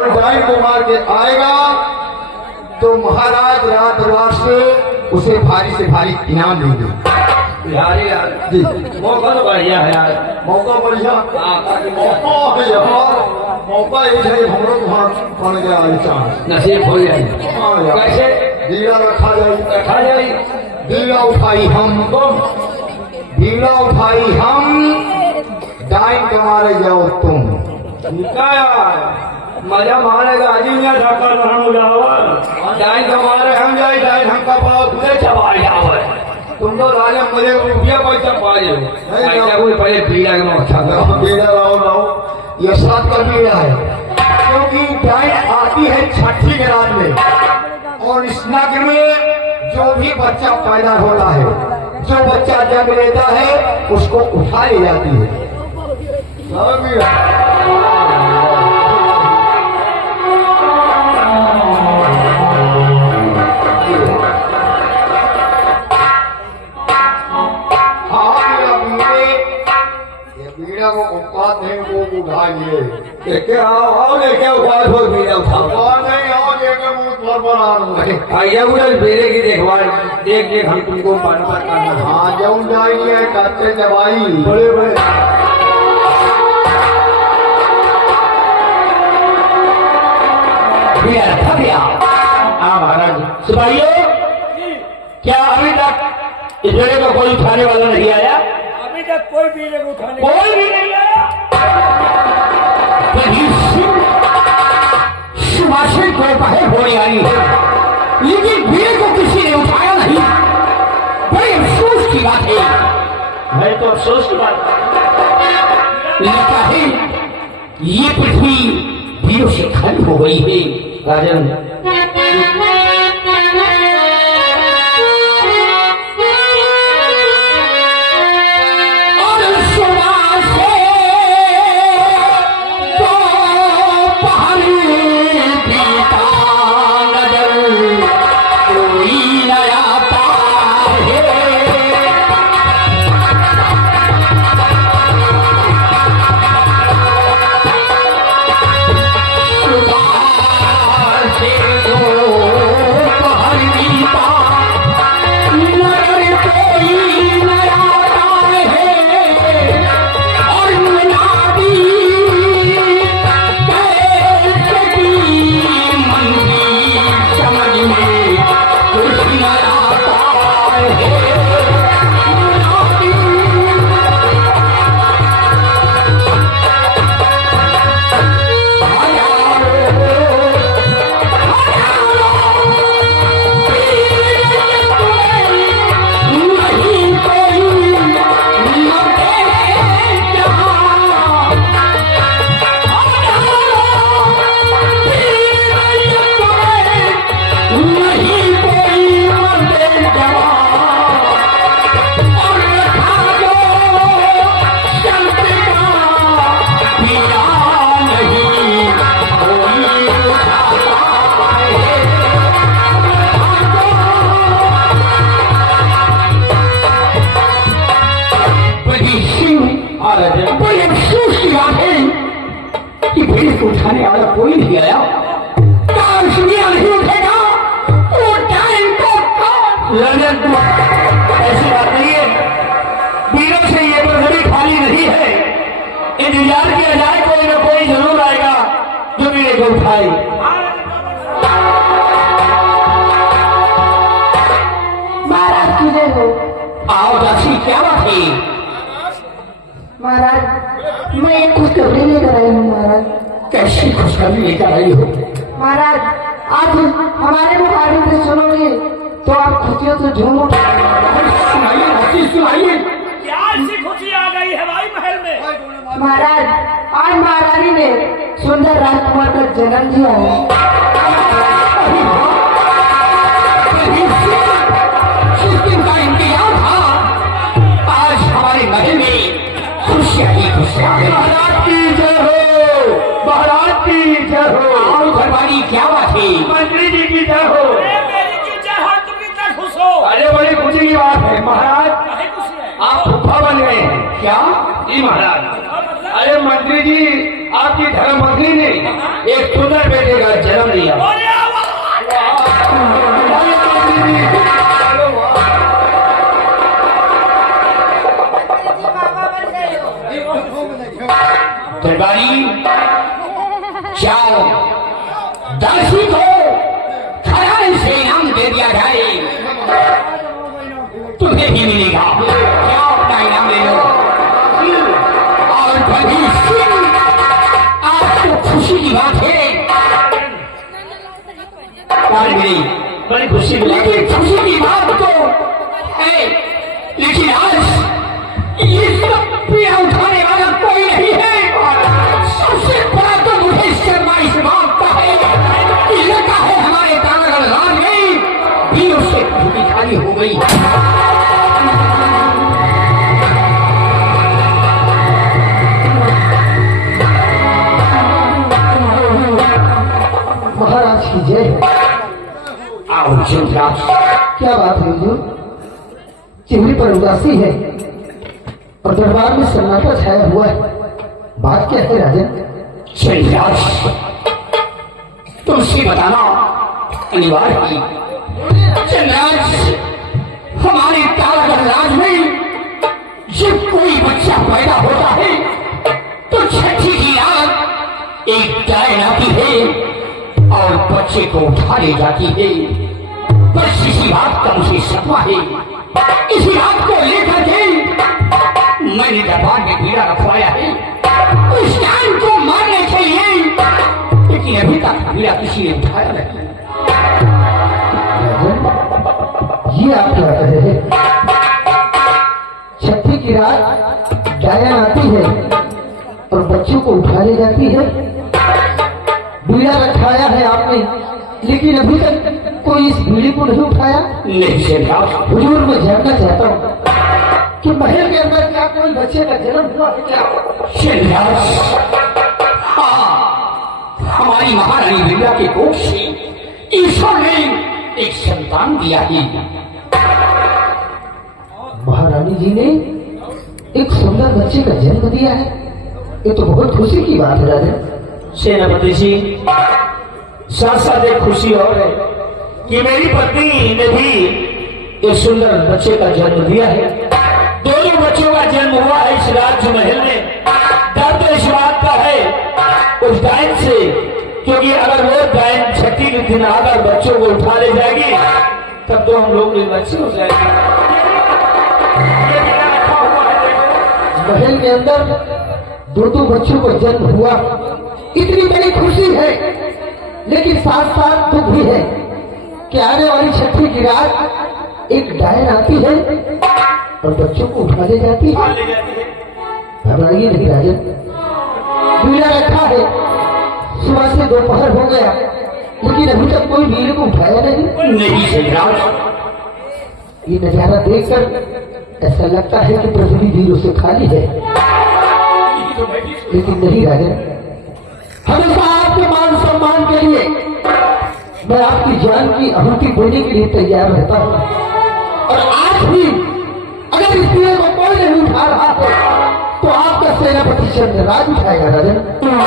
Dine को मार के आएगा तो महाराज रात रात से उसे भारी से भारी इनाम देंगे। यार जी मौका तो बढ़िया है यार। मौका बढ़िया मौका है यार। मौका एक है हमरो वहाँ बन गया चांस नसीब हो जाए। कैसे बीड़ा रखा जाए बीड़ा उठाई हम बीड़ा उठाई हम डाइन के मारे जाओ तुम। क्या यार मजा मारेगा अजीनिया ढाकर रहने जाओ डाइन कमारे हम जाए डाइन हमका पाओ खुदे चबा जाओ। तुम तो राजा मुझे रुपया पैसा पाए ऐसा कोई पहले पीड़ा के अच्छा करो बीड़ा लाओ ये सात का बीड़ा है क्योंकि डाइन आती है छठी के रात में और इस नगर में जो भी बच्चा पैदा होता है जो बच्चा जन्म लेता है उसको उठा ले जाती है। को औकात नहीं वो उठाइए लेके आओ लेके औकात हो बीड़ा उठाओ नहीं आओ लेके मुंह पर बना आइया उधर बेरे की देखभाल देख हम तुमको बराबर करना। हाँ जब जाइए काटे दवाई बड़े बड़े महाराज सिपाहियों क्या अभी तक इस जगह का कोई उठाने वाला नहीं आया? अभी तक कोई भी नहीं उठाने कोई भी नहीं आया। सुभाषी को पहले होने आई है लेकिन भीड़ को किसी ने उठाया नहीं। बड़ी अफसोस की बात है। मैं तो अफसोस की बात लगता है ये पृथ्वी भीड़ों से खाली हो गई है। राजन उठाने वाला कोई नहीं आया। नहीं उठेगा तो टाइम को ऐसी बात नहीं है। वीरों से ये बर्दरी खाली नहीं है। इंतजार किया जाए कोई ना कोई जरूर आएगा जो मेरे को उठाए। महाराज किधर हो? आओ दासी क्या बात है? महाराज मैं एक खुशखबरी लेकर आई हूँ। महाराज कैसी खुशखबरी लेकर आई हो? महाराज आज हमारे मुकाबले से सुनोगे तो आप खुशियों से झूमो। सुनाइए सुनाइए। क्या ऐसी खुशी आ गई है भाई महल में? महाराज आज महारानी ने सुंदर राजकुमार का जन्म दिया है। का इंतजार था आज हमारे महल में खुशियाँ ही खुशियाँ। महाराज की जय हो, महाराज की जय हो। आओ घरवाली क्या बात है? मंत्री जी की जय हो। मेरी की जय हो। तुम इतना खुश हो? अरे बड़ी खुशी की बात है महाराज। काहे खुशी है? आप फूफा बन गए हैं क्या? जी महाराज। अरे मंत्री जी आपकी धर्मपत्नी ने एक सुंदर जाओ दासी को खजाने से इनाम दे दिया जाए, तुम्हें भी मिलेगा। जाओ अपना इनाम ले लो। और बड़ी आपको खुशी की बात है, मिली बड़ी खुशी मिली। लेकिन खुशी की बात तो है, लेकिन आज ये सब पीड़ा उठाने वाला कोई नहीं है। सबसे बड़ा तो मुझे शर्मा इस बात का है कि लगा है हमारे तानागढ़ राज में भी उससे भूमि खाली हो गई। महाराज की जय। आओ जमराज, क्या बात है हुजूर? चेहरे पर उदासी है और दरबार में सन्नाटा छाया हुआ है। बात क्या है राजन? जमराज, तुमसे बताना अनिवार्य है। जमराज, हमारे तारागढ़ राज में जब कोई बच्चा पैदा होता है तो छठी की रात एक डायन आती है और बच्चे को उठा ले जाती है। बस इसी बात का मुझे सपना है। इसी बात को लेकर के मैंने दरबार में पीड़ा रखवाया है उस डायन को मारने के लिए, लेकिन अभी तक पीड़ा किसी ने उठाया नहीं। राजन, ये आप क्या कह रहे हैं? छठी की रात डायन आती है और बच्चों को उठा ले जाती है। बीड़ा रखाया है आपने, लेकिन अभी तक कोई इस बीड़ी को नहीं उठाया। नहीं जमराज, हुजूर, मैं जानना चाहता हूँ कि महल के अंदर क्या कोई बच्चे का जन्म हुआ है क्या? जमराज, हाँ, हमारी महारानी बिरला के कोख से ईश्वर ने एक संतान दिया है। महारानी जी ने एक सुंदर बच्चे का जन्म दिया है। ये तो बहुत खुशी की बात है राजन। सेनापति जी, साथ साथ एक खुशी और है कि मेरी पत्नी ने भी एक सुंदर बच्चे का जन्म दिया है। दोनों बच्चों का जन्म हुआ है इस राज्य महल में। डर तो इस बात का है उस डायन से, क्योंकि अगर वो डायन छठी के दिन आकर बच्चों को उठा ले जाएगी तब तो हम लोग निर्वंशी हो जाएंगे। महल के अंदर दो बच्चों को जन्म हुआ, इतनी बड़ी खुशी है, लेकिन साथ साथ दुख भी है कि आने वाली छठी की रात एक डायन आती है और बच्चों को उठा ले जाती है। घबराइए नहीं राजन, बीड़ा रखा है, सुबह से दोपहर हो गया, लेकिन अभी तक कोई बीड़े को उठाया नहीं। नहीं जमराज, ये नजारा देखकर ऐसा लगता है कि पृथ्वी वीरों से खाली है, लेकिन नहीं राजन, हमेशा आपके मान सम्मान के लिए मैं आपकी जान की आहुति देने के लिए तैयार रहता हूँ। और आज भी अगर इस बीड़े को कोई नहीं उठा रहा है तो आपका सेनापति चंद्रराज उठाएगा राजन। कौन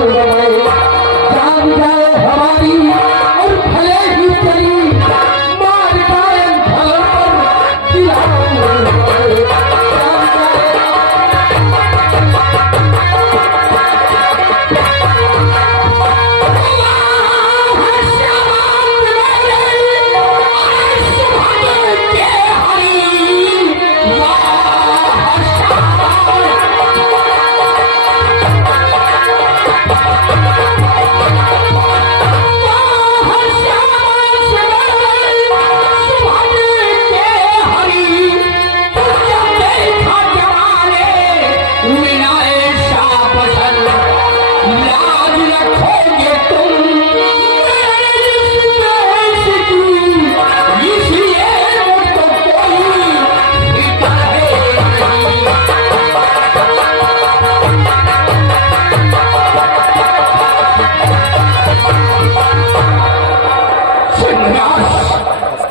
उठाएगा? हमारी और अविनाश,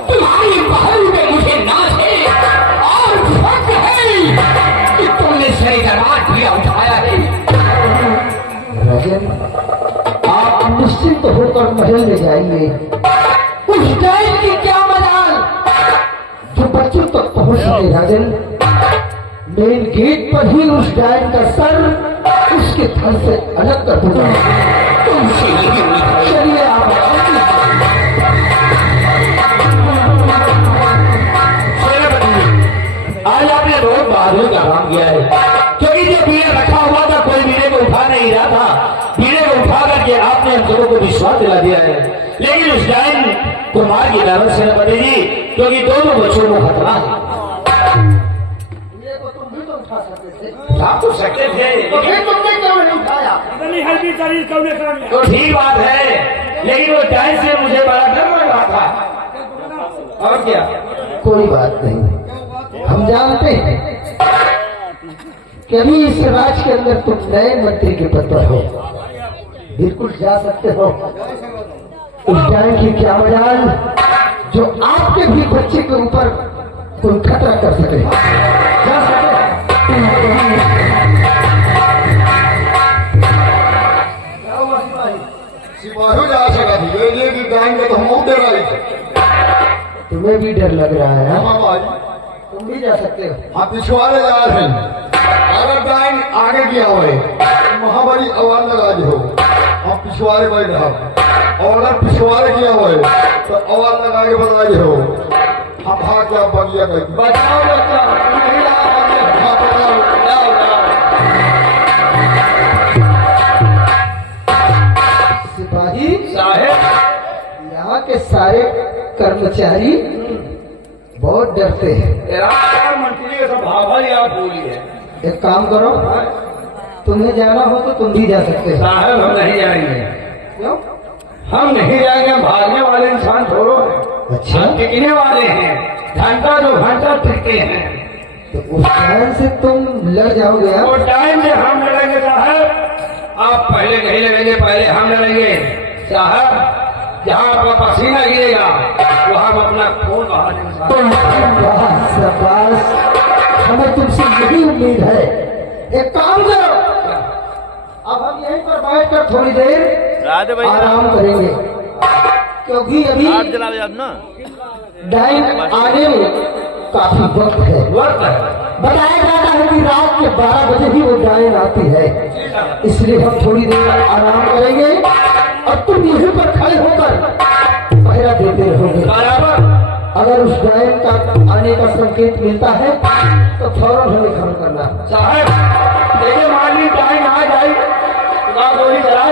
तुम्हारी पहल में मुझे नाज है और फख्र है कि तुमने सही दरबार किया उठाया है। राजन, आप निश्चिंत होकर महल में जाइए। उस डायन की क्या मजाल जो बच्चों तक पहुंच गए। राजन, मेन गेट पर ही उस डायन का सर उसके थन से अलग कर दूंगा। तुमसे यही उम्मीद है। चलिए आप आज आपने बहुत बहादुर का काम किया है, क्योंकि जो बीड़ा रखा हुआ था कोई बीड़े को उठा नहीं रहा था। बीड़े को उठा करके आपने हम सबों को विश्वास दिला दिया है। लेकिन उस डायन को मार की दावत सेनापति जी, क्योंकि दोनों बच्चों को खतरा है। तुम भी तो उठा सकते थे। आप तो सकते थे, तो फिर तुमने क्यों नहीं उठाया? तो ठीक बात है, लेकिन वो डायन से मुझे बड़ा डर लग रहा था। और क्या? कोई बात नहीं, हम जानते हैं कि अभी इस राज के अंदर तुम नए मंत्री के पद पर हो, बिल्कुल जा सकते हो। उस डायन की क्या मजाल जो आपके भी बच्चे के ऊपर कोई खतरा कर सके। जा सके। सिपाही जा सका थी, ये कि डायन के तो हम डर रहे थे। तुम्हें भी डर लग रहा है? हाँ भाई, तुम भी जा सकते हो। आप पिछवाड़े जा रहे हैं। अगर डायन आगे गया हो महाबली आवाज लगा दो, हम पिछवाड़े बैठ रहा। और अगर पिछवाड़े गया हो तो आवाज लगा के बता दो, हम भाग क्या बगिया कर बचाओ बचाओ, नहीं रहा बगिया। हाँ, बताओ, जाओ, जाओ। सिपाही साहेब, यहाँ के सारे कर्मचारी बहुत डरते हैं। तेरा मंत्री का भाव ही आप बोलिए। एक काम करो, तुम्हें जाना हो तो तुम भी जा सकते हो। साहब हम नहीं जाएंगे। क्यों? हम नहीं जाएंगे, हम भागने वाले इंसान थोड़ो हैं। अच्छा, हम टिकने वाले हैं, घंटा दो घंटा टिकते हैं। तो उस टाइम से तुम लड़ जाओगे। वो आप टाइम में हम लड़ेंगे साहब, आप पहले नहीं लड़ेंगे, पहले हम लड़ेंगे साहब। जहाँ आपका पसीना गिरेगा वहाँ हम अपना खून बहा देंगे। वाह, शाबाश, हमें तुमसे यही उम्मीद है। एक काम करो, अब हम यहीं पर बैठकर थोड़ी देर आराम करेंगे, क्योंकि अभी डायन आने में काफी वक्त है। वक्त है, बताया जाता है कि रात के 12 बजे ही वो डायन आती है, इसलिए हम थोड़ी देर आराम करेंगे और तुम यहीं पर खड़े होकर पहरा देते रहोगे। बराबर। अगर उस डायन का आने का संकेत मिलता है तो फौरन हमें खबर करना। साहब देखिए, मान ली टाइम आ जाए तो आप गोली चला